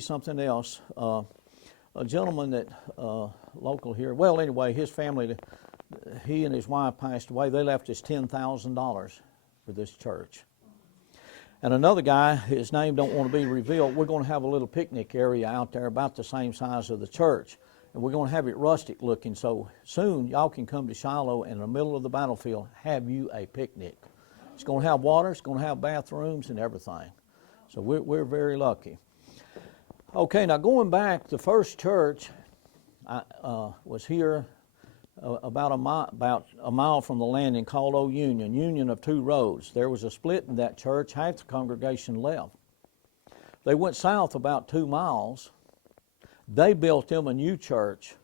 Something else. A gentleman that local here. Well, anyway, his family, he and his wife passed away. They left us $10,000 for this church. And another guy, his name don't want to be revealed. We're going to have a little picnic area out there about the same size of the church, and we're going to have it rustic looking. So soon, y'all can come to Shiloh in the middle of the battlefield, have you a picnic. It's going to have water. It's going to have bathrooms and everything. So we're very lucky. Okay, now going back, the first church was here about a mile from the landing, called Old Union, Union of Two Roads. There was a split in that church. Half the congregation left. They went south about 2 miles. They built them a new church,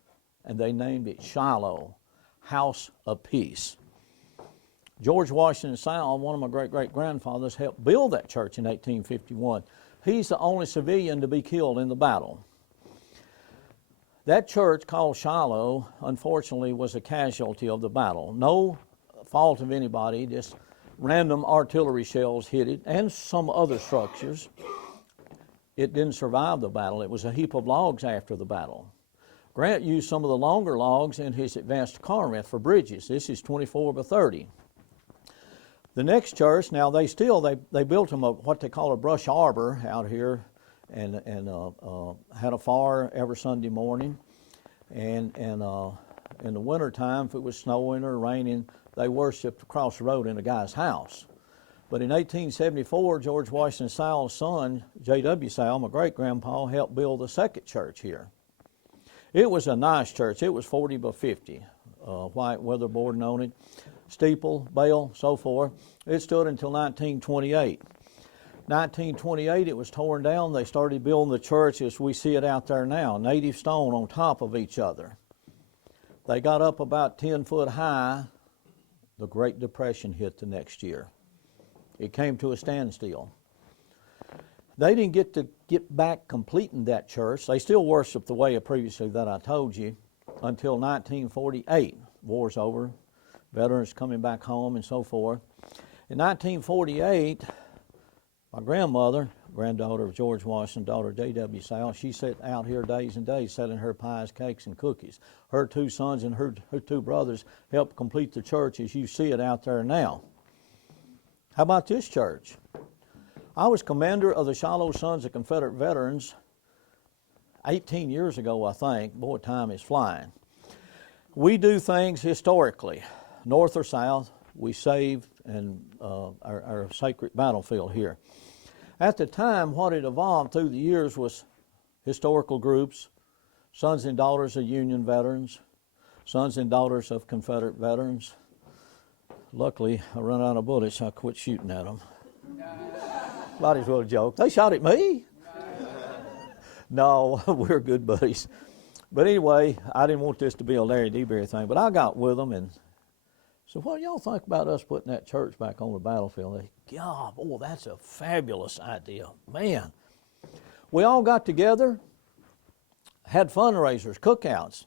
and they named it Shiloh, House of Peace. George Washington Sowell, one of my great-great-grandfathers, helped build that church in 1851. He's the only civilian to be killed in the battle. That church, called Shiloh, unfortunately was a casualty of the battle. No fault of anybody, just random artillery shells hit it and some other structures. It didn't survive the battle. It was a heap of logs after the battle. Grant used some of the longer logs in his advanced armament for bridges. This is 24 by 30. The next church, now they built them what they call a brush arbor out here, and had a fire every Sunday morning, and in the wintertime, if it was snowing or raining, they worshiped across the road in a guy's house. But in 1874, George Washington Sowell's son, J.W. Sowell, my great-grandpa, helped build the second church here. It was a nice church. It was 40 by 50, white weatherboarding on it, steeple, bell, so forth. It stood until 1928. 1928, it was torn down. They started building the church as we see it out there now, native stone on top of each other. They got up about 10 foot high. The Great Depression hit the next year. It came to a standstill. They didn't get back completing that church. They still worshiped the way previously that I told you until 1948. War's over, veterans coming back home and so forth. In 1948, my grandmother, granddaughter of George Washington, daughter of J.W. Sowell, she sat out here days and days selling her pies, cakes, and cookies. Her two sons and her two brothers helped complete the church as you see it out there now. How about this church? I was commander of the Shiloh Sons of Confederate Veterans 18 years ago, I think. Boy, time is flying. We do things historically, north or south. We save and our sacred battlefield here. At the time, what had evolved through the years was historical groups, sons and daughters of Union veterans, sons and daughters of Confederate veterans. Luckily, I run out of bullets, so I quit shooting at them. Might as well joke. They shot at me. No, we're good buddies. But anyway, I didn't want this to be a Larry DeBerry thing, but I got with them and said, what do y'all think about us putting that church back on the battlefield? They, God, boy, that's a fabulous idea. Man. We all got together, had fundraisers, cookouts,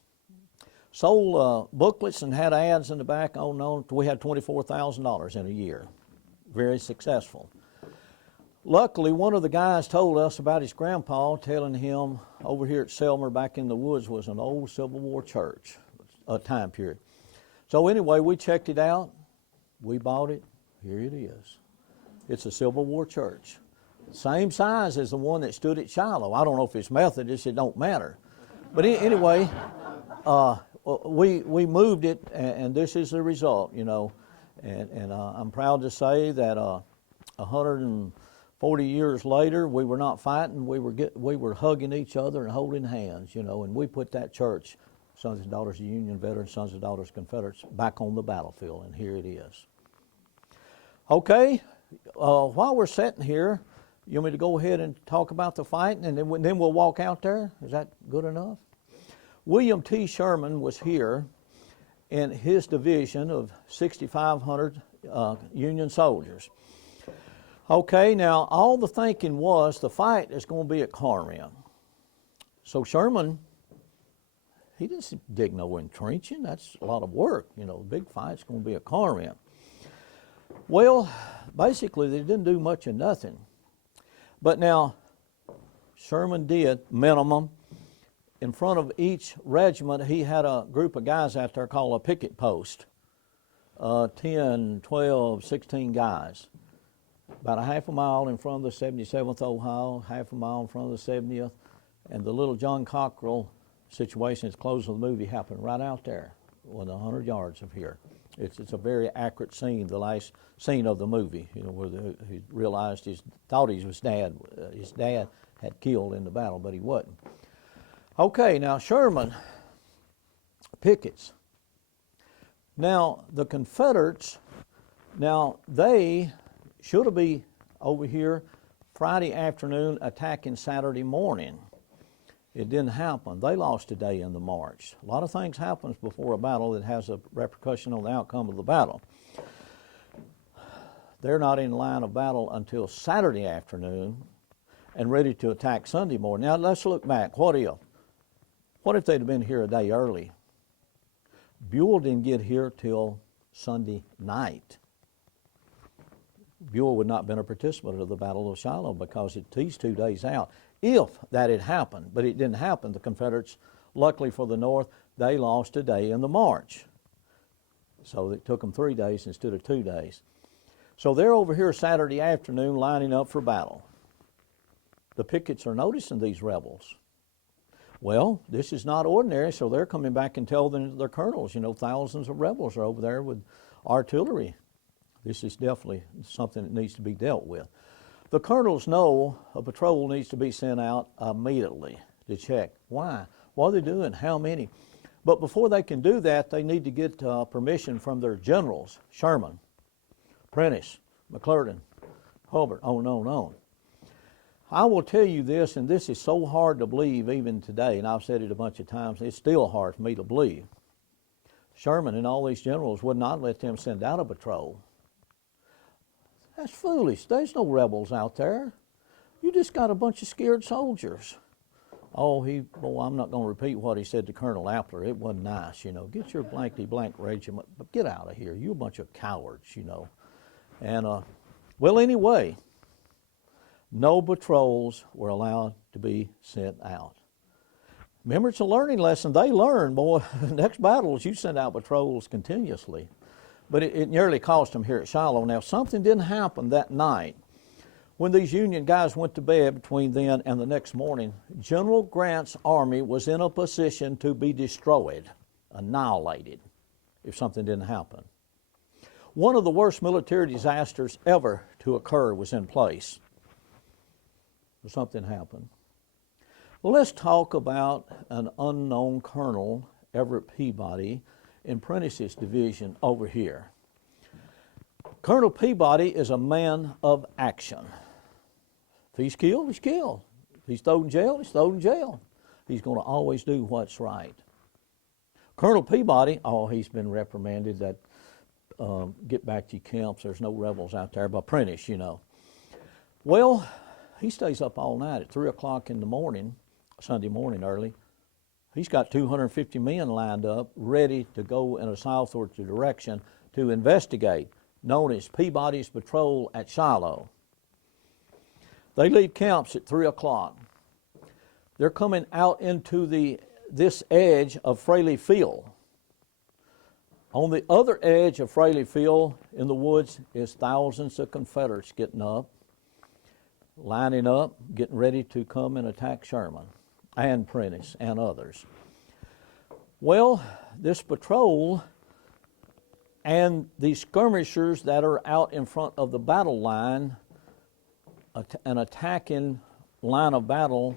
sold booklets and had ads in the back. Oh, no, we had $24,000 in a year. Very successful. Luckily, one of the guys told us about his grandpa, telling him over here at Selmer back in the woods was an old Civil War church, a time period. So anyway, we checked it out. We bought it. Here it is. It's a Civil War church. Same size as the one that stood at Shiloh. I don't know if it's Methodist. It don't matter. But anyway, we moved it, and this is the result, you know. And I'm proud to say that 140 years later, we were not fighting. We were hugging each other and holding hands, you know. And we put that church, Sons and Daughters of Union Veterans, Sons and Daughters of Confederates, back on the battlefield, and here it is. Okay, while we're sitting here, you want me to go ahead and talk about the fighting, and then we'll walk out there? Is that good enough? William T. Sherman was here in his division of 6,500 Union soldiers. Okay, now all the thinking was the fight is going to be at Corinth. So Sherman, he didn't dig no entrenching. That's a lot of work. You know, the big fight's going to be at Corinth. Well, basically they didn't do much of nothing. But now, Sherman did, minimum. In front of each regiment, he had a group of guys out there called a picket post. 10, 12, 16 guys. About a half a mile in front of the 77th Ohio, half a mile in front of the 70th, and the little John Cockrell situation, at the close of the movie, happened right out there, within 100 yards of here. It's a very accurate scene, the last scene of the movie, you know, where he realized thought his dad had killed in the battle, but he wasn't. Okay, now Sherman pickets. Now the Confederates, they should have been over here Friday afternoon attacking Saturday morning. It didn't happen. They lost a day in the march. A lot of things happens before a battle that has a repercussion on the outcome of the battle. They're not in line of battle until Saturday afternoon and ready to attack Sunday morning. Now let's look back. What if they'd have been here a day early? Buell didn't get here till Sunday night. Buell would not have been a participant of the Battle of Shiloh because it teased 2 days out. If that had happened, but it didn't happen, the Confederates, luckily for the North, they lost a day in the march. So it took them 3 days instead of 2 days. So they're over here Saturday afternoon lining up for battle. The pickets are noticing these rebels. Well, this is not ordinary, so they're coming back and telling their colonels, you know, thousands of rebels are over there with artillery. This is definitely something that needs to be dealt with. The colonels know a patrol needs to be sent out immediately to check. Why? What are they doing? How many? But before they can do that, they need to get permission from their generals, Sherman, Prentiss, McClernand, Hobart, on and on and on. I will tell you this, and this is so hard to believe even today, and I've said it a bunch of times, it's still hard for me to believe. Sherman and all these generals would not let them send out a patrol. That's foolish. There's no rebels out there. You just got a bunch of scared soldiers. I'm not going to repeat what he said to Colonel Appler. It wasn't nice, you know. Get your blankety blank regiment, but get out of here. You're a bunch of cowards, you know. And, anyway, no patrols were allowed to be sent out. Remember, it's a learning lesson. They learn, boy. Next battles, you send out patrols continuously. But it nearly cost them here at Shiloh. Now, something didn't happen that night. When these Union guys went to bed between then and the next morning, General Grant's army was in a position to be destroyed, annihilated, if something didn't happen. One of the worst military disasters ever to occur was in place. But something happened. Well, let's talk about an unknown colonel, Everett Peabody, in Prentiss's division over here. Colonel Peabody is a man of action. If he's killed, he's killed. If he's thrown in jail, he's thrown in jail. He's going to always do what's right. Colonel Peabody, he's been reprimanded that get back to your camps, there's no rebels out there, by Prentiss, you know. Well, he stays up all night at 3 o'clock in the morning, Sunday morning early. He's got 250 men lined up, ready to go in a southward direction to investigate, known as Peabody's Patrol at Shiloh. They leave camps at 3 o'clock. They're coming out into this edge of Fraley Field. On the other edge of Fraley Field in the woods is thousands of Confederates getting up, lining up, getting ready to come and attack Sherman and Prentiss and others. Well, this patrol and these skirmishers that are out in front of the battle line, an attacking line of battle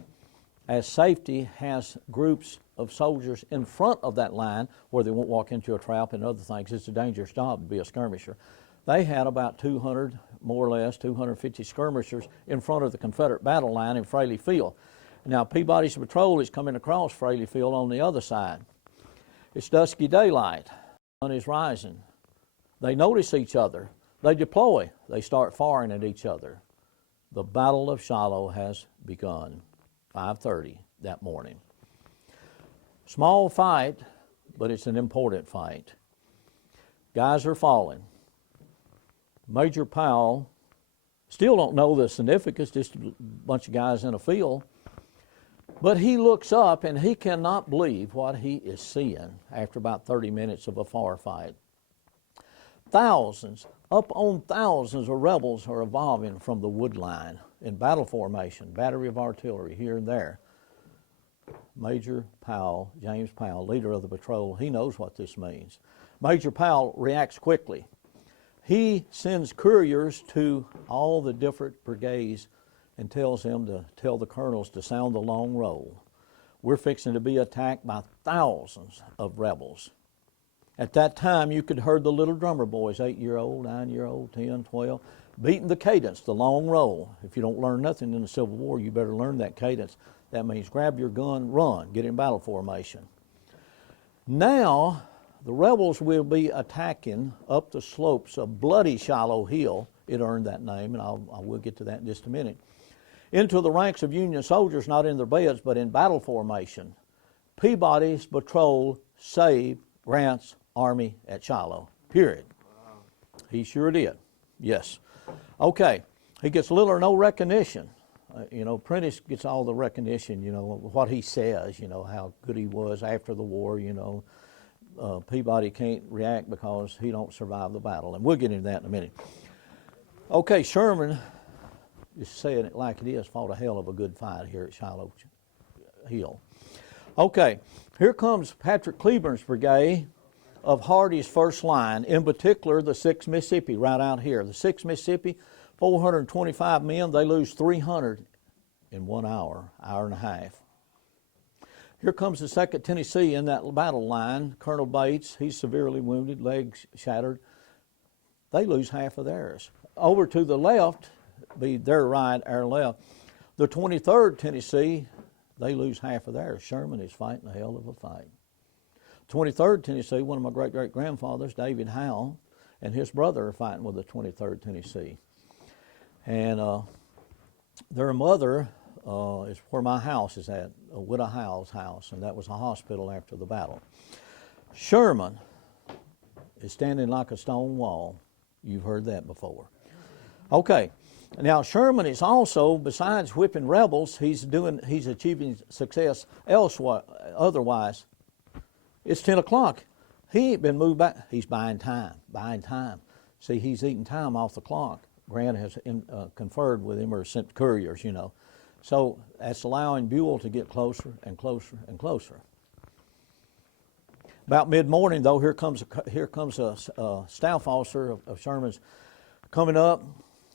as safety, has groups of soldiers in front of that line where they won't walk into a trap and other things. It's a dangerous job to be a skirmisher. They had about 200, more or less, 250 skirmishers in front of the Confederate battle line in Fraley Field. Now, Peabody's patrol is coming across Fraley Field on the other side. It's dusky daylight. The sun is rising. They notice each other. They deploy. They start firing at each other. The Battle of Shiloh has begun, 5:30 that morning. Small fight, but it's an important fight. Guys are falling. Major Powell still don't know the significance, just a bunch of guys in a field. But he looks up and he cannot believe what he is seeing after about 30 minutes of a firefight. Thousands, up on thousands of rebels are evolving from the wood line in battle formation, battery of artillery here and there. Major Powell, James Powell, leader of the patrol, he knows what this means. Major Powell reacts quickly. He sends couriers to all the different brigades and tells them to tell the colonels to sound the long roll. We're fixing to be attacked by thousands of rebels. At that time, you could hear the little drummer boys, 8-year-old, 9-year-old, 10, 12, beating the cadence, the long roll. If you don't learn nothing in the Civil War, you better learn that cadence. That means grab your gun, run, get in battle formation. Now, the rebels will be attacking up the slopes of bloody Shiloh Hill. It earned that name, and I will get to that in just a minute. Into the ranks of Union soldiers, not in their beds, but in battle formation. Peabody's patrol saved Grant's army at Shiloh, period. Wow. He sure did, yes. Okay, he gets little or no recognition. Prentice gets all the recognition, what he says, how good he was after the war, Peabody can't react because he don't survive the battle, and we'll get into that in a minute. Okay, Sherman, just saying it like it is, fought a hell of a good fight here at Shiloh Hill. Okay, here comes Patrick Cleburne's brigade of Hardee's first line, in particular the 6th Mississippi right out here. The 6th Mississippi, 425 men, they lose 300 in 1 hour, hour and a half. Here comes the 2nd Tennessee in that battle line. Colonel Bates, he's severely wounded, legs shattered. They lose half of theirs. Over to the left, be their right, our left, the 23rd Tennessee, they lose half of theirs. Sherman is fighting a hell of a fight. 23rd Tennessee, one of my great-great-grandfathers, David Howe, and his brother are fighting with the 23rd Tennessee. And their mother is where my house is at, Widow Howe's house, and that was a hospital after the battle. Sherman is standing like a stone wall. You've heard that before. Okay, now Sherman is also, besides whipping rebels, he's achieving success elsewhere. Otherwise, it's 10 o'clock. He ain't been moved back. He's buying time. See, he's eating time off the clock. Grant has conferred with him or sent couriers, So that's allowing Buell to get closer and closer and closer. About mid-morning, though, here comes a staff officer of Sherman's coming up,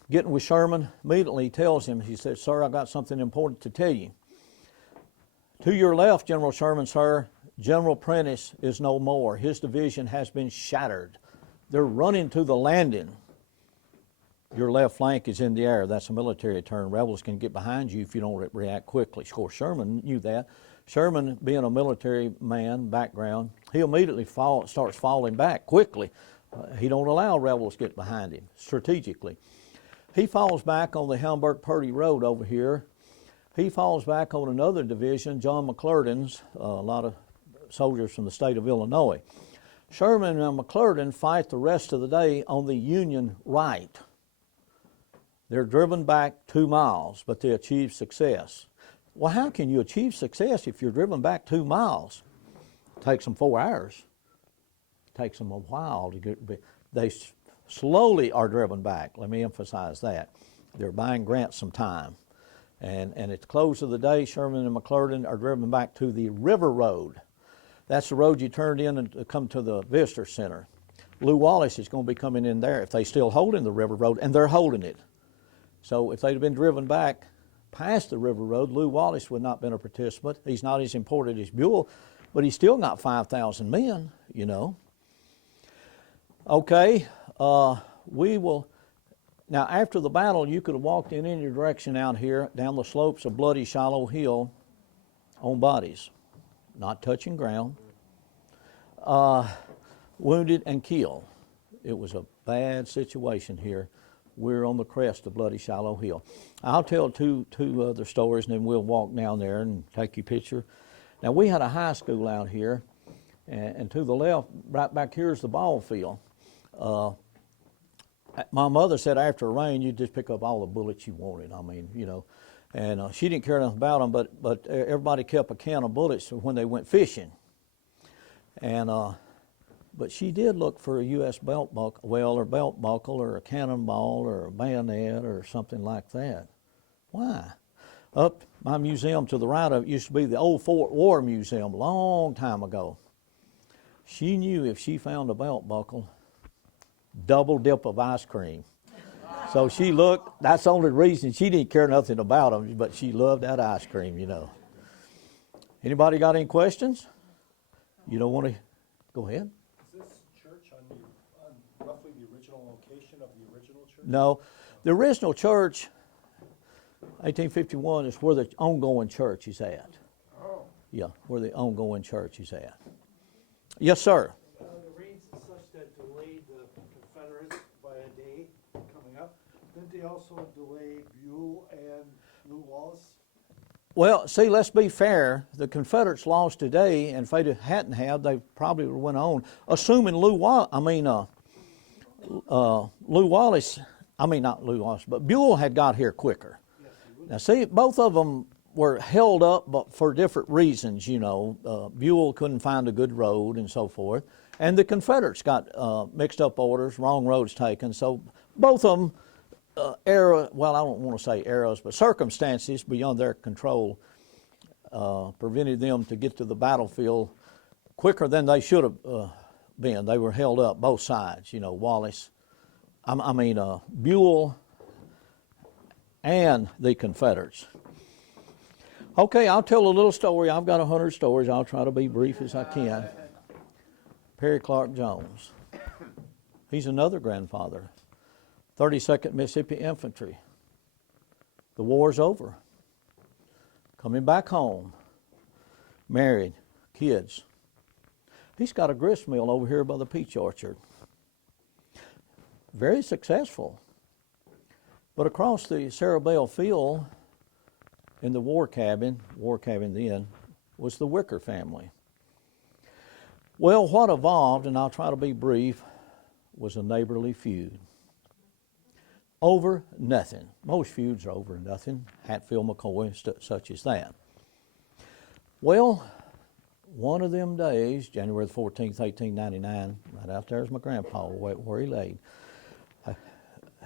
getting with Sherman. Immediately he tells him, he says, "Sir, I've got something important to tell you. To your left, General Sherman, sir, General Prentice is no more. His division has been shattered. They're running to the landing. Your left flank is in the air." That's a military term. Rebels can get behind you if you don't react quickly. Of course, Sherman knew that. Sherman, being a military man background, he immediately starts falling back quickly. He don't allow rebels to get behind him strategically. He falls back on the Helmberg-Purdy Road over here. He falls back on another division, John McClernand's, a lot of soldiers from the state of Illinois. Sherman and McClernand fight the rest of the day on the Union right. They're driven back 2 miles, but they achieve success. Well, how can you achieve success if you're driven back 2 miles? It takes them 4 hours. It takes them a while to get. They slowly are driven back. Let me emphasize that. They're buying Grant some time. And at the close of the day, Sherman and McClernand are driven back to the River Road. That's the road you turned in and come to the Visitor Center. Lew Wallace is going to be coming in there if they still holding the River Road, and they're holding it. So if they'd have been driven back past the River Road, Lew Wallace would not have been a participant. He's not as important as Buell, but he's still got 5,000 men, Okay, we will. Now, after the battle, you could have walked in any direction out here down the slopes of bloody Shiloh Hill on bodies, not touching ground, wounded and killed. It was a bad situation here. We're on the crest of bloody Shiloh Hill. I'll tell two other stories, and then we'll walk down there and take your picture. Now, we had a high school out here, and to the left, right back here is the ball field. My mother said after a rain, you just pick up all the bullets you wanted. I mean, And she didn't care nothing about them, but everybody kept a can of bullets when they went fishing. And but she did look for a U.S. belt buckle, or belt buckle, or a cannonball, or a bayonet, or something like that. Why? Up my museum to the right of it used to be the old Fort War Museum, a long time ago. She knew if she found a belt buckle, double dip of ice cream. So she looked, that's the only reason. She didn't care nothing about them, but she loved that ice cream, you know. Anybody got any questions? You don't want to, go ahead. Is this church on roughly the original location of the original church? No, the original church, 1851, is where the ongoing church is at. Oh. Yeah, where the ongoing church is at. Yes, sir. The rains and such that delayed the Confederates by a day coming up, didn't they also delay Buell and Lew Wallace? Well, see, let's be fair. The Confederates lost today, and if they hadn't have, they probably would have went on. Assuming Lew Wallace, not Lew Wallace, but Buell had got here quicker. Yes, Now, see, both of them were held up, but for different reasons, you know. Buell couldn't find a good road and so forth, and the Confederates got mixed up orders, wrong roads taken. So both of them, I don't want to say errors, but circumstances beyond their control prevented them to get to the battlefield quicker than they should have been. They were held up, both sides, you know, Buell and the Confederates. Okay, I'll tell a little story. I've got 100 stories. I'll try to be brief as I can. Perry Clark Jones. He's another grandfather. 32nd Mississippi Infantry. The war's over. Coming back home. Married. Kids. He's got a grist mill over here by the peach orchard. Very successful. But across the Sarah Bell field, in the war cabin then, was the Wicker family. Well, what evolved, and I'll try to be brief, was a neighborly feud. Over nothing. Most feuds are over nothing. Hatfield, McCoy, such as that. Well, one of them days, January the 14th, 1899, right out there's my grandpa, where he laid.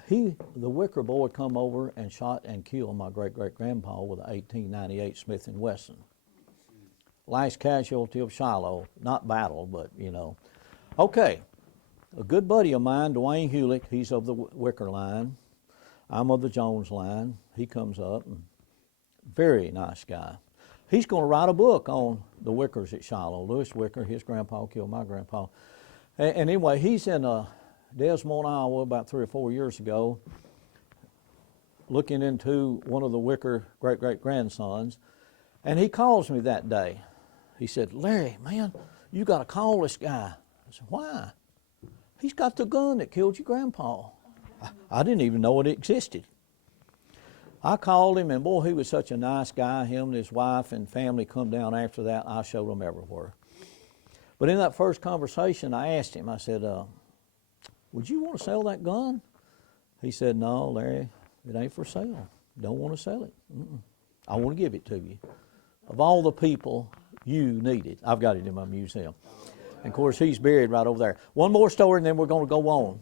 The Wicker boy come over and shot and killed my great-great-grandpa with an 1898 Smith & Wesson. Last casualty of Shiloh. Not battle, but, you know. Okay, a good buddy of mine, Dwayne Hewlett, he's of the Wicker line. I'm of the Jones line. He comes up, and very nice guy. He's going to write a book on the Wickers at Shiloh. Lewis Wicker, his grandpa killed my grandpa. And anyway, he's in Des Moines, Iowa, about 3 or 4 years ago, looking into one of the Wicker great-great-grandsons, and he calls me that day. He said, "Larry, man, you got to call this guy." I said, "Why?" "He's got the gun that killed your grandpa." I didn't even know it existed. I called him, and boy, he was such a nice guy. Him and his wife and family come down after that. I showed them everywhere. But in that first conversation, I asked him, I said, "Would you want to sell that gun?" He said, "No, Larry, it ain't for sale. Don't want to sell it. I want to give it to you. Of all the people, you need it." I've got it in my museum. And of course, he's buried right over there. One more story, and then we're going to go on.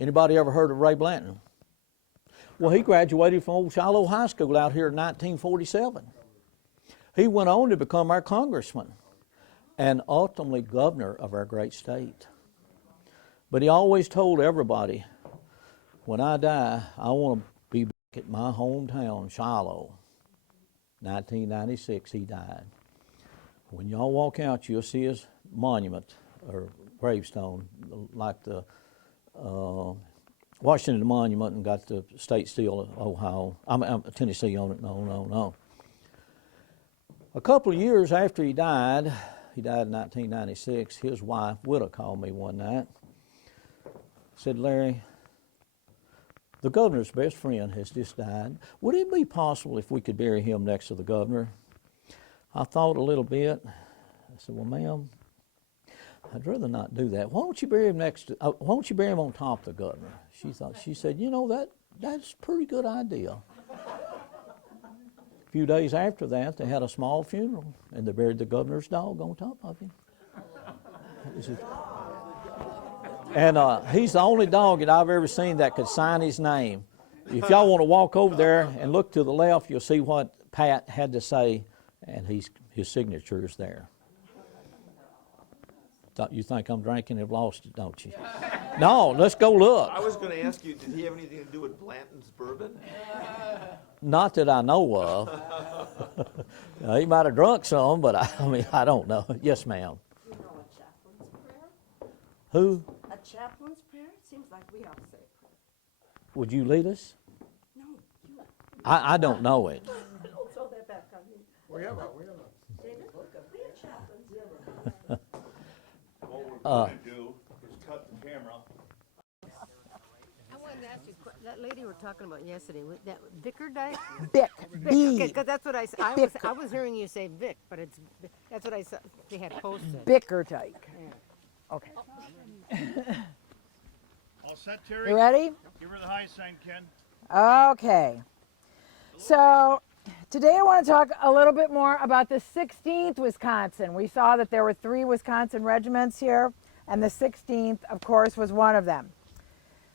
Anybody ever heard of Ray Blanton? Well, he graduated from Old Shiloh High School out here in 1947. He went on to become our congressman and ultimately governor of our great state. But he always told everybody, when I die, I want to be back at my hometown, Shiloh. 1996, he died. When y'all walk out, you'll see his monument or gravestone, like the Washington Monument, and got the state seal of Ohio, Tennessee on it. No. A couple of years after he died in 1996, his wife, Widow, called me one night. Said, "Larry, the governor's best friend has just died. Would it be possible if we could bury him next to the governor?" I thought a little bit. I said, "Well, ma'am, I'd rather not do that. Why don't you bury him why don't you bury him on top of the governor?" She said, "You know, that's a pretty good idea." A few days after that, they had a small funeral, and they buried the governor's dog on top of him. And he's the only dog that I've ever seen that could sign his name. If y'all want to walk over there and look to the left, you'll see what Pat had to say, and his signature is there. You think I'm drinking? Have lost it, don't you? No, let's go look. I was going to ask you, did he have anything to do with Blanton's bourbon? Not that I know of. He might have drunk some, but I don't know. Yes, ma'am. You know a chaplain's prayer? Who? A chaplain's prayer? It seems like we all say a prayer. Would you lead us? No, you. I don't know it. Don't throw that back on me. We have a David, we have chaplains. What we're going to do is cut the camera. I wanted to ask you, that lady we're talking about yesterday, that Vicar died? Bick, Okay, B, because that's what I was hearing you say Vic, but that's what I saw, they had posted. Bickerdyke. Okay. All set, Terry? You ready? Give her the high sign, Ken. Okay. So today I want to talk a little bit more about the 16th Wisconsin. We saw that there were 3 Wisconsin regiments here, and the 16th, of course, was one of them.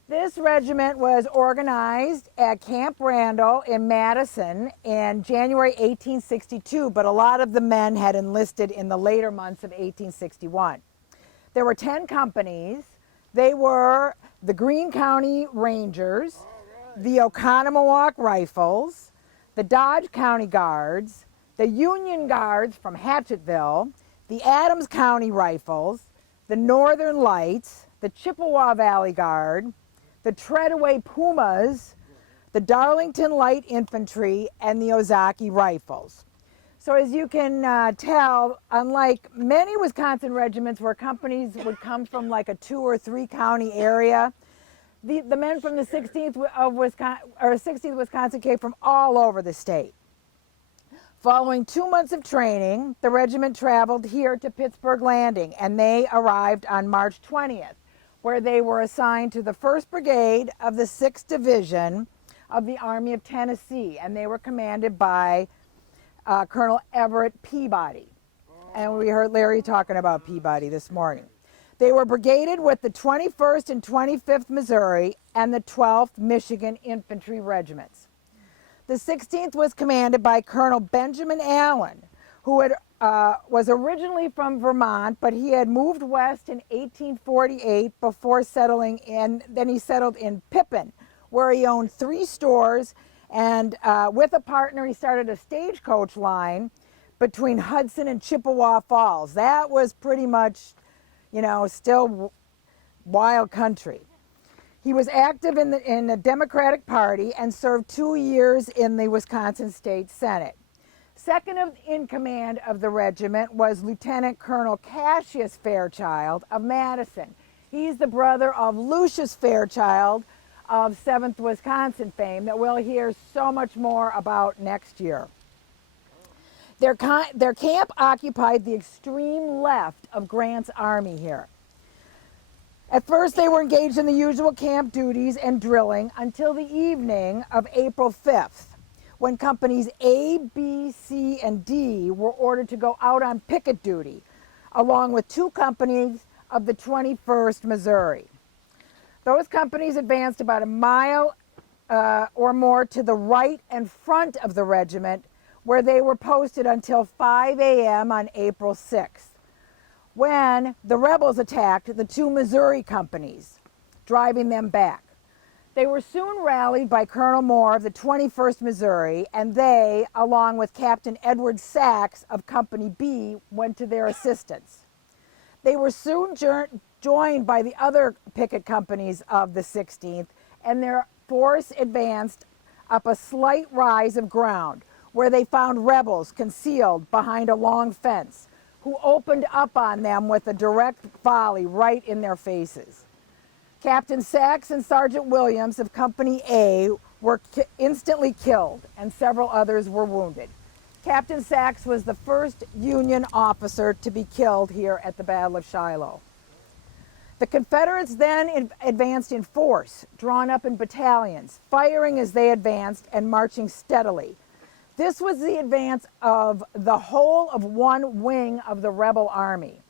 This regiment was organized at Camp Randall in Madison in January 1862, but a lot of the men had enlisted in the later months of 1861. There were 10 companies. They were the Greene County Rangers, the Oconomowoc Rifles, the Dodge County Guards, the Union Guards from Hatchetville, the Adams County Rifles, the Northern Lights, the Chippewa Valley Guard, the Treadaway Pumas, the Darlington Light Infantry, and the Ozaki Rifles. So as you can tell, unlike many Wisconsin regiments where companies would come from like a 2 or 3 county area, the men from the 16th of Wisconsin, or 16th Wisconsin came from all over the state. Following 2 months of training, the regiment traveled here to Pittsburgh Landing, and they arrived on March 20th, where they were assigned to the 1st Brigade of the 6th Division of the Army of Tennessee, and they were commanded by Colonel Everett Peabody. And we heard Larry talking about Peabody this morning. They were brigaded with the 21st and 25th Missouri and the 12th Michigan Infantry Regiments. The 16th was commanded by Colonel Benjamin Allen, who was originally from Vermont, but he had moved west in 1848 before settling in, then he settled in Pippin, where he owned 3 stores, and with a partner he started a stagecoach line between Hudson and Chippewa Falls. That was pretty much, you know, still wild country. He was active in the Democratic Party and served 2 years in the Wisconsin State Senate. Second in command of the regiment was Lieutenant Colonel Cassius Fairchild of Madison. He's the brother of Lucius Fairchild of 7th Wisconsin fame that we'll hear so much more about next year. Their camp occupied the extreme left of Grant's army here. At first, they were engaged in the usual camp duties and drilling until the evening of April 5th, when companies A, B, C, and D were ordered to go out on picket duty, along with 2 companies of the 21st Missouri. Those companies advanced about a mile or more to the right and front of the regiment, where they were posted until 5 a.m. on April 6th, when the rebels attacked the 2 Missouri companies, driving them back. They were soon rallied by Colonel Moore of the 21st Missouri, and they, along with Captain Edward Sachs of Company B, went to their assistance. They were soon joined by the other picket companies of the 16th, and their force advanced up a slight rise of ground, where they found rebels concealed behind a long fence, who opened up on them with a direct volley right in their faces. Captain Sachs and Sergeant Williams of Company A were instantly killed, and several others were wounded. Captain Sachs was the first Union officer to be killed here at the Battle of Shiloh. The Confederates then advanced in force, drawn up in battalions, firing as they advanced and marching steadily. This was the advance of the whole of one wing of the rebel army.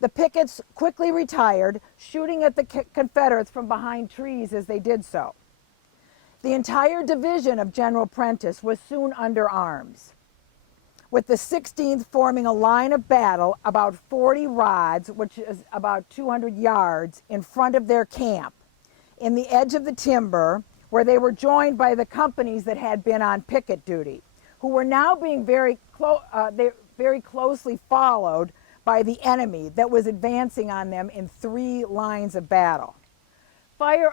The pickets quickly retired, shooting at the Confederates from behind trees as they did so. The entire division of General Prentiss was soon under arms, with the 16th forming a line of battle about 40 rods, which is about 200 yards, in front of their camp, in the edge of the timber, where they were joined by the companies that had been on picket duty, who were now being very closely followed by the enemy that was advancing on them in 3 lines of battle. Fire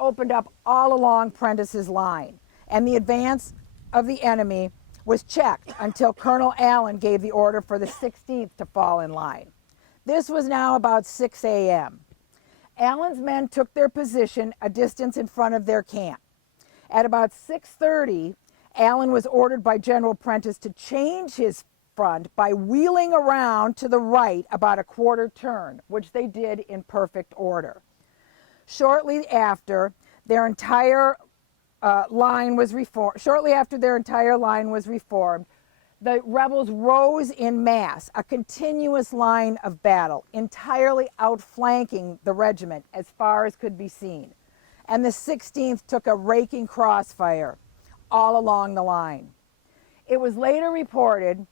opened up all along Prentiss's line, and the advance of the enemy was checked until Colonel Allen gave the order for the 16th to fall in line. This was now about 6 a.m. Allen's men took their position a distance in front of their camp. At about 6:30, Allen was ordered by General Prentiss to change his front by wheeling around to the right about a quarter turn, which they did in perfect order. Shortly after their entire line was reformed, the rebels rose in mass, a continuous line of battle, entirely outflanking the regiment as far as could be seen. And the 16th took a raking crossfire all along the line. It was later reported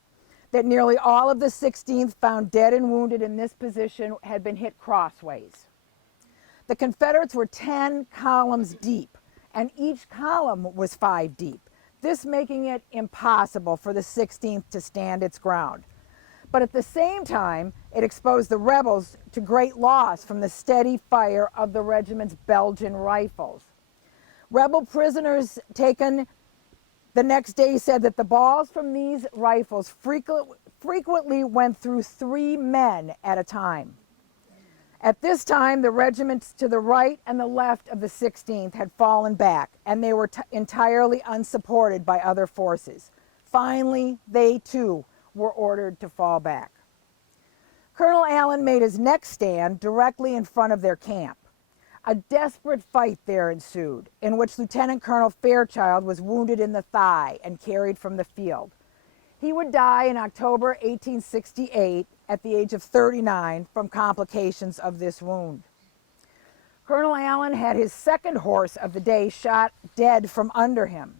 that nearly all of the 16th found dead and wounded in this position had been hit crossways. The Confederates were 10 columns deep, and each column was 5 deep, this making it impossible for the 16th to stand its ground. But at the same time, it exposed the rebels to great loss from the steady fire of the regiment's Belgian rifles. Rebel prisoners taken the next day said that the balls from these rifles frequently went through 3 men at a time. At this time, the regiments to the right and the left of the 16th had fallen back, and they were entirely unsupported by other forces. Finally, they too were ordered to fall back. Colonel Allen made his next stand directly in front of their camp. A desperate fight there ensued, in which Lieutenant Colonel Fairchild was wounded in the thigh and carried from the field. He would die in October 1868 at the age of 39 from complications of this wound. Colonel Allen had his second horse of the day shot dead from under him.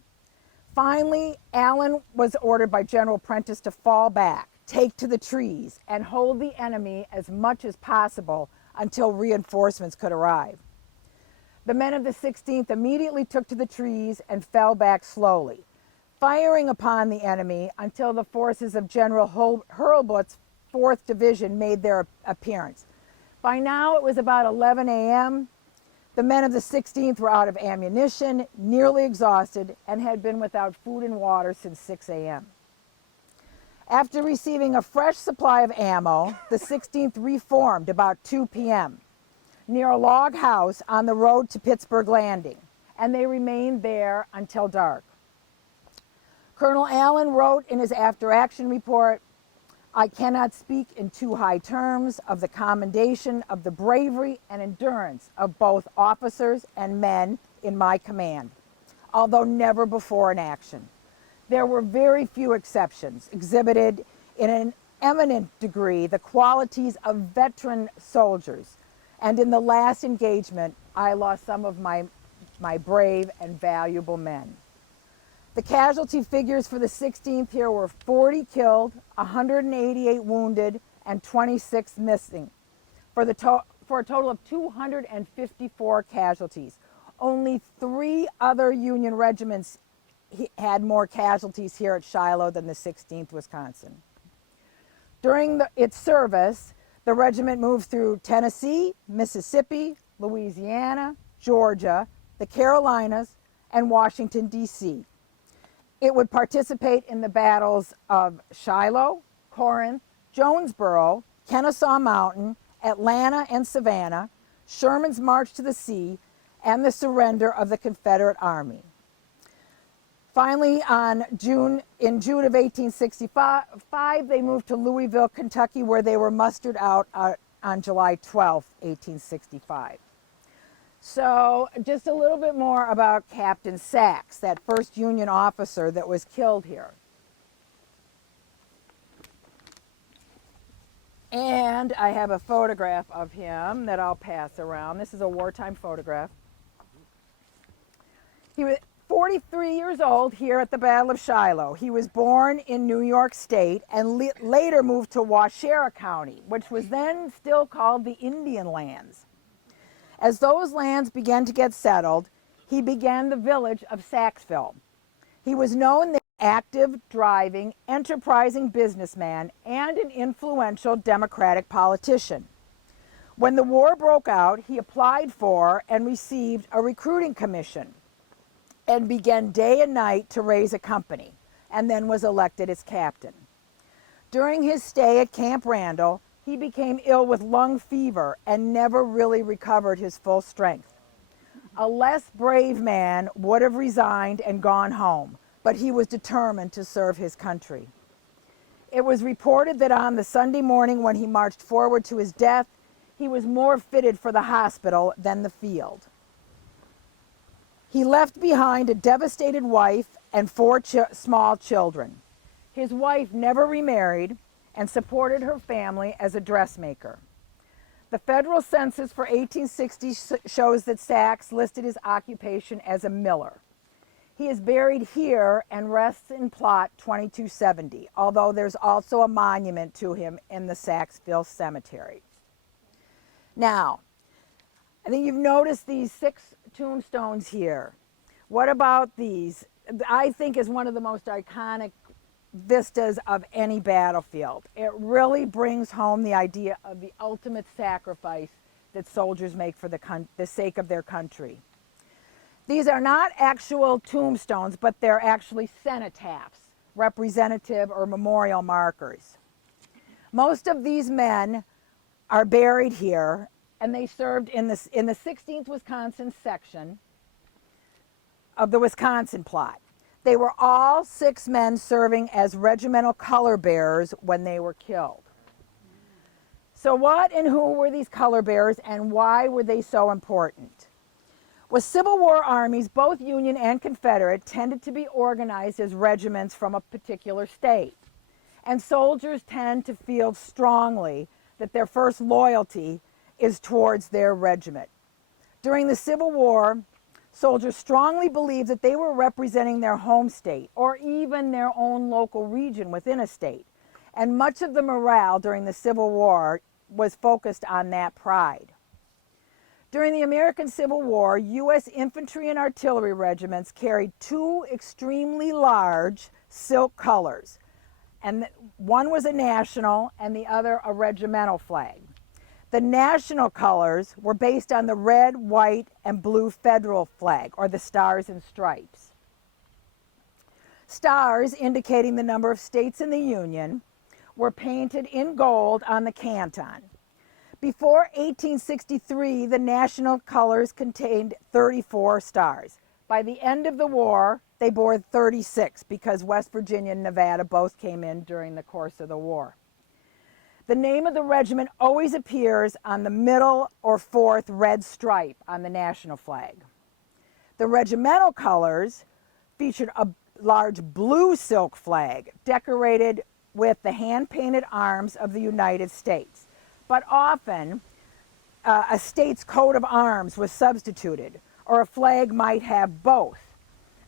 Finally, Allen was ordered by General Prentiss to fall back, take to the trees, and hold the enemy as much as possible until reinforcements could arrive. The men of the 16th immediately took to the trees and fell back slowly, firing upon the enemy until the forces of General Hurlbut's 4th Division made their appearance. By now it was about 11 a.m. The men of the 16th were out of ammunition, nearly exhausted, and had been without food and water since 6 a.m. After receiving a fresh supply of ammo, the 16th reformed about 2 p.m. near a log house on the road to Pittsburgh Landing, and they remained there until dark. Colonel Allen wrote in his after-action report, "I cannot speak in too high terms of the commendation of the bravery and endurance of both officers and men in my command, although never before in action. There were very few exceptions, exhibited in an eminent degree the qualities of veteran soldiers, and in the last engagement I lost some of my brave and valuable men." The casualty figures for the 16th here were 40 killed, 188 wounded, and 26 missing, for a total of 254 casualties. Only 3 other Union regiments had more casualties here at Shiloh than the 16th Wisconsin. During its service, the regiment moved through Tennessee, Mississippi, Louisiana, Georgia, the Carolinas, and Washington, D.C. It would participate in the battles of Shiloh, Corinth, Jonesboro, Kennesaw Mountain, Atlanta and Savannah, Sherman's March to the Sea, and the surrender of the Confederate Army. Finally, in June of 1865, they moved to Louisville, Kentucky, where they were mustered out on July 12, 1865. So just a little bit more about Captain Sachs, that first Union officer that was killed here. And I have a photograph of him that I'll pass around. This is a wartime photograph. He was 43 years old here at the Battle of Shiloh. He was born in New York State and later moved to Waushara County, which was then still called the Indian Lands. As those lands began to get settled, he began the village of Saxville. He was known as an active, driving, enterprising businessman and an influential Democratic politician. When the war broke out, he applied for and received a recruiting commission and began day and night to raise a company, and then was elected as captain. During his stay at Camp Randall, he became ill with lung fever and never really recovered his full strength. A less brave man would have resigned and gone home, but he was determined to serve his country. It was reported that on the Sunday morning when he marched forward to his death, he was more fitted for the hospital than the field. He left behind a devastated wife and 4 small children. His wife never remarried and supported her family as a dressmaker. The federal census for 1860 shows that Sachs listed his occupation as a miller. He is buried here and rests in plot 2270, although there's also a monument to him in the Saxville Cemetery. Now, I think you've noticed these 6 tombstones here. What about these? I think is one of the most iconic vistas of any battlefield. It really brings home the idea of the ultimate sacrifice that soldiers make for the sake of their country. These are not actual tombstones, but they're actually cenotaphs, representative or memorial markers. Most of these men are buried here, and they served in the 16th Wisconsin section of the Wisconsin plot. They were all 6 men serving as regimental color bearers when they were killed. So what and who were these color bearers, and why were they so important? With Civil War armies, both Union and Confederate, tended to be organized as regiments from a particular state. And soldiers tend to feel strongly that their first loyalty is towards their regiment. During the Civil War, soldiers strongly believed that they were representing their home state or even their own local region within a state. And much of the morale during the Civil War was focused on that pride. During the American Civil War, U.S. infantry and artillery regiments carried 2 extremely large silk colors. And one was a national and the other a regimental flag. The national colors were based on the red, white, and blue federal flag, or the stars and stripes. Stars, indicating the number of states in the Union, were painted in gold on the canton. Before 1863, the national colors contained 34 stars. By the end of the war, they bore 36 because West Virginia and Nevada both came in during the course of the war. The name of the regiment always appears on the middle or 4th red stripe on the national flag. The regimental colors featured a large blue silk flag decorated with the hand-painted arms of the United States. But often, a state's coat of arms was substituted, or a flag might have both,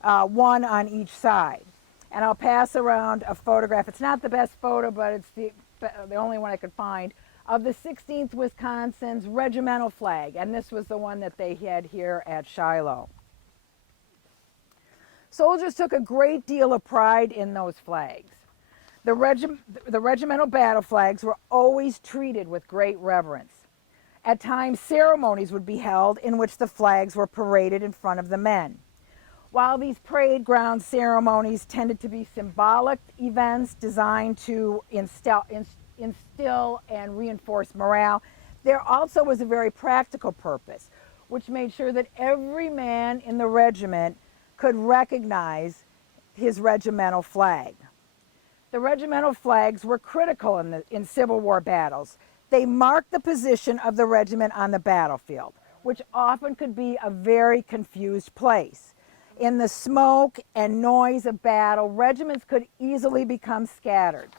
one on each side. And I'll pass around a photograph. It's not the best photo, but it's the only one I could find, of the 16th Wisconsin's regimental flag. And this was the one that they had here at Shiloh. Soldiers took a great deal of pride in those flags. The regimental battle flags were always treated with great reverence. At times, ceremonies would be held in which the flags were paraded in front of the men. While these parade ground ceremonies tended to be symbolic events designed to instill and reinforce morale, there also was a very practical purpose, which made sure that every man in the regiment could recognize his regimental flag. The regimental flags were critical in Civil War battles. They marked the position of the regiment on the battlefield. which often could be a very confused place. In the smoke and noise of battle, regiments could easily become scattered.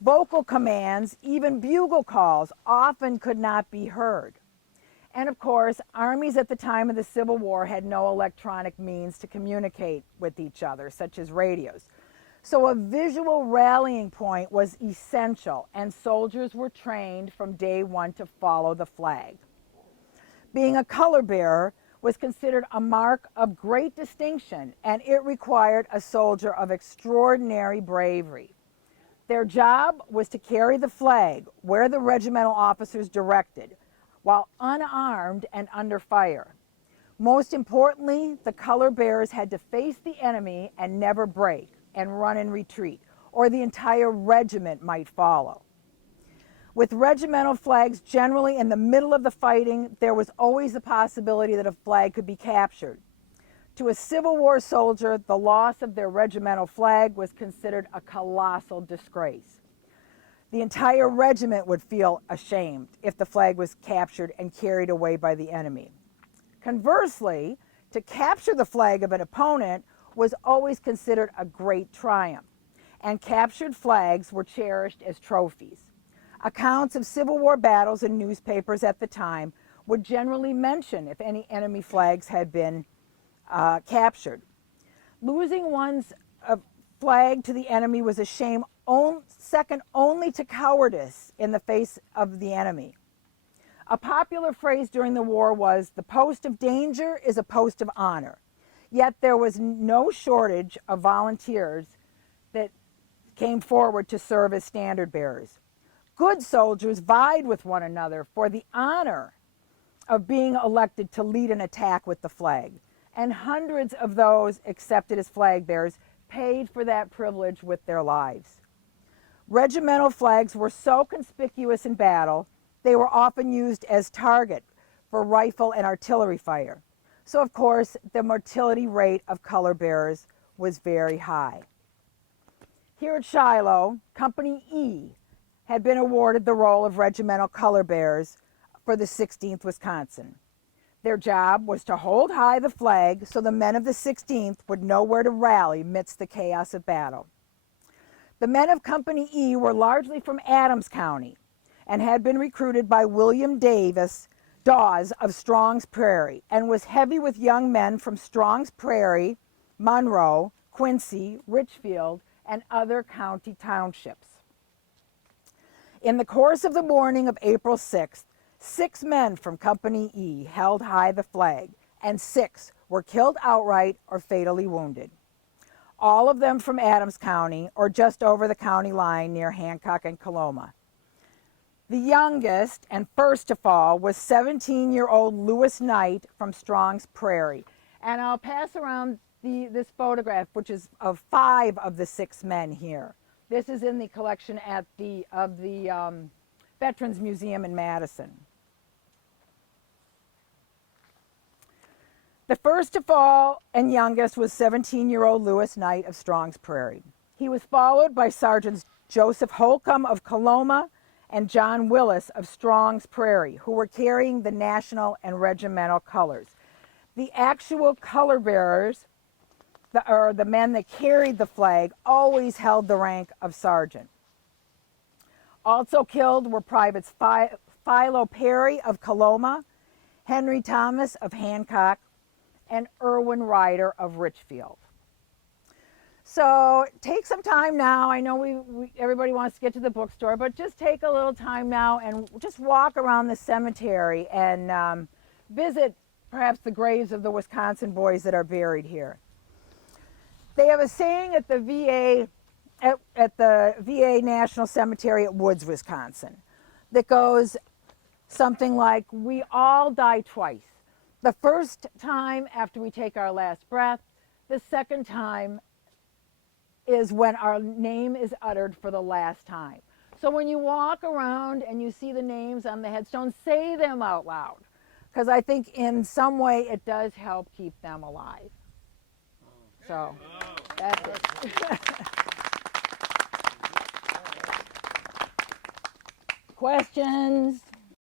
Vocal commands, even bugle calls, often could not be heard. And of course, armies at the time of the Civil War had no electronic means to communicate with each other, such as radios. So a visual rallying point was essential, and soldiers were trained from day one to follow the flag. Being a color bearer was considered a mark of great distinction, and it required a soldier of extraordinary bravery. Their job was to carry the flag where the regimental officers directed, while unarmed and under fire. Most importantly, the color bearers had to face the enemy and never break and run and retreat, or the entire regiment might follow. With regimental flags generally in the middle of the fighting, there was always the possibility that a flag could be captured. To a Civil War soldier, the loss of their regimental flag was considered a colossal disgrace. The entire regiment would feel ashamed if the flag was captured and carried away by the enemy. Conversely, to capture the flag of an opponent was always considered a great triumph, and captured flags were cherished as trophies. Accounts of Civil War battles in newspapers at the time would generally mention if any enemy flags had been captured. Losing one's flag to the enemy was a shame second only to cowardice in the face of the enemy. A popular phrase during the war was, "The post of danger is a post of honor." Yet there was no shortage of volunteers that came forward to serve as standard bearers. Good soldiers vied with one another for the honor of being elected to lead an attack with the flag, and hundreds of those accepted as flag bearers paid for that privilege with their lives. Regimental flags were so conspicuous in battle, they were often used as target for rifle and artillery fire. So of course, the mortality rate of color bearers was very high. Here at Shiloh, Company E had been awarded the role of regimental color bearers for the 16th Wisconsin. Their job was to hold high the flag so the men of the 16th would know where to rally amidst the chaos of battle. The men of Company E were largely from Adams County and had been recruited by William Dawes of Strong's Prairie, and was heavy with young men from Strong's Prairie, Monroe, Quincy, Richfield, and other county townships. In the course of the morning of April 6th, 6 men from Company E held high the flag, and 6 were killed outright or fatally wounded. All of them from Adams County, or just over the county line near Hancock and Coloma. The youngest and first to fall was 17-year-old Lewis Knight from Strong's Prairie. And I'll pass around this photograph, which is of 5 of the 6 men here. This is in the collection of the Veterans Museum in Madison. The first to fall and youngest was 17-year-old Lewis Knight of Strong's Prairie. He was followed by Sergeants Joseph Holcomb of Coloma and John Willis of Strong's Prairie, who were carrying the national and regimental colors. The actual color bearers, the men that carried the flag, always held the rank of sergeant. Also killed were Privates Philo Perry of Coloma, Henry Thomas of Hancock, and Irwin Ryder of Richfield. So take some time now. I know everybody wants to get to the bookstore, but just take a little time now and just walk around the cemetery and visit perhaps the graves of the Wisconsin boys that are buried here. They have a saying at the VA National Cemetery at Woods, Wisconsin, that goes something like, "We all die twice. The first time after we take our last breath, the second time is when our name is uttered for the last time." So when you walk around and you see the names on the headstone, say them out loud, because I think in some way it does help keep them alive. So that's it. Questions?